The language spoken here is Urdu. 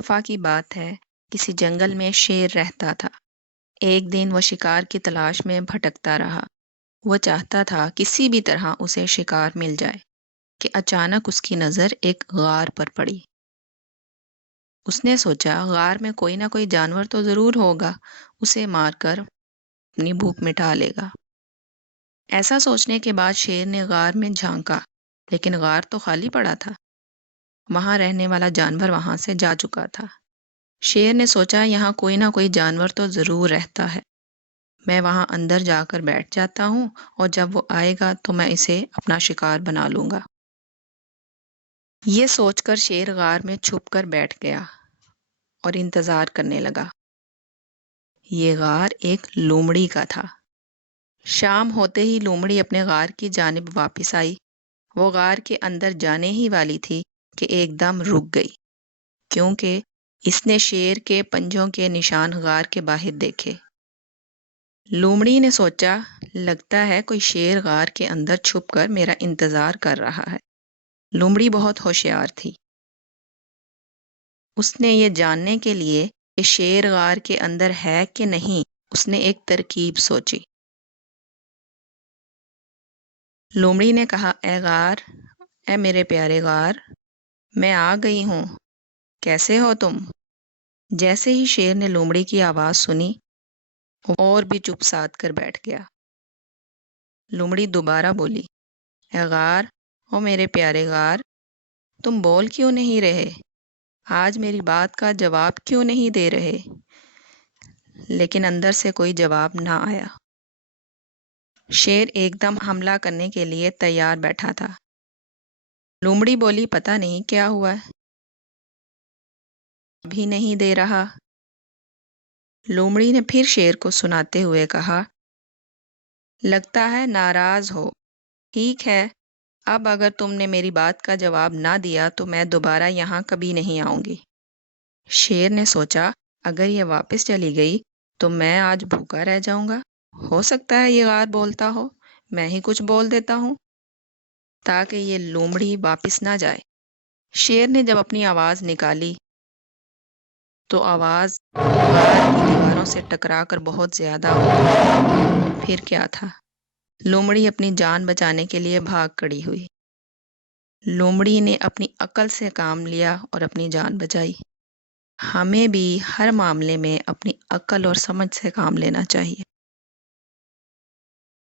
دفعہ کی بات ہے، کسی جنگل میں شیر رہتا تھا۔ ایک دن وہ شکار کی تلاش میں بھٹکتا رہا۔ وہ چاہتا تھا کسی بھی طرح اسے شکار مل جائے کہ اچانک اس کی نظر ایک غار پر پڑی۔ اس نے سوچا غار میں کوئی نہ کوئی جانور تو ضرور ہوگا، اسے مار کر اپنی بھوک مٹا لے گا۔ ایسا سوچنے کے بعد شیر نے غار میں جھانکا، لیکن غار تو خالی پڑا تھا۔ وہاں رہنے والا جانور وہاں سے جا چکا تھا۔ شیر نے سوچا یہاں کوئی نہ کوئی جانور تو ضرور رہتا ہے، میں وہاں اندر جا کر بیٹھ جاتا ہوں اور جب وہ آئے گا تو میں اسے اپنا شکار بنا لوں گا۔ یہ سوچ کر شیر غار میں چھپ کر بیٹھ گیا اور انتظار کرنے لگا۔ یہ غار ایک لومڑی کا تھا۔ شام ہوتے ہی لومڑی اپنے غار کی جانب واپس آئی۔ وہ غار کے اندر جانے ہی والی تھی کہ ایک دم رک گئی، کیونکہ اس نے شیر کے پنجوں کے نشان غار کے باہر دیکھے۔ لومڑی نے سوچا لگتا ہے کوئی شیر غار کے اندر چھپ کر میرا انتظار کر رہا ہے۔ لومڑی بہت ہوشیار تھی۔ اس نے یہ جاننے کے لیے کہ شیر غار کے اندر ہے کہ نہیں، اس نے ایک ترکیب سوچی۔ لومڑی نے کہا اے غار، اے میرے پیارے غار، میں آ گئی ہوں، کیسے ہو تم؟ جیسے ہی شیر نے لومڑی کی آواز سنی اور بھی چپ سادھ کر بیٹھ گیا۔ لومڑی دوبارہ بولی اے غار، او میرے پیارے غار، تم بول کیوں نہیں رہے؟ آج میری بات کا جواب کیوں نہیں دے رہے؟ لیکن اندر سے کوئی جواب نہ آیا۔ شیر ایک دم حملہ کرنے کے لیے تیار بیٹھا تھا۔ لومڑی بولی پتہ نہیں کیا ہوا ہے، بھی نہیں دے رہا۔ لومڑی نے پھر شیر کو سناتے ہوئے کہا لگتا ہے ناراض ہو، ٹھیک ہے، اب اگر تم نے میری بات کا جواب نہ دیا تو میں دوبارہ یہاں کبھی نہیں آؤں گی۔ شیر نے سوچا اگر یہ واپس چلی گئی تو میں آج بھوکا رہ جاؤں گا، ہو سکتا ہے یہ غار بولتا ہو، میں ہی کچھ بول دیتا ہوں تاکہ یہ لومڑی واپس نہ جائے۔ شیر نے جب اپنی آواز نکالی تو آواز غار کی دیواروں سے ٹکرا کر بہت زیادہ ہو گئی۔ پھر کیا تھا؟ لومڑی اپنی جان بچانے کے لیے بھاگ کھڑی ہوئی۔ لومڑی نے اپنی عقل سے کام لیا اور اپنی جان بچائی۔ ہمیں بھی ہر معاملے میں اپنی عقل اور سمجھ سے کام لینا چاہیے۔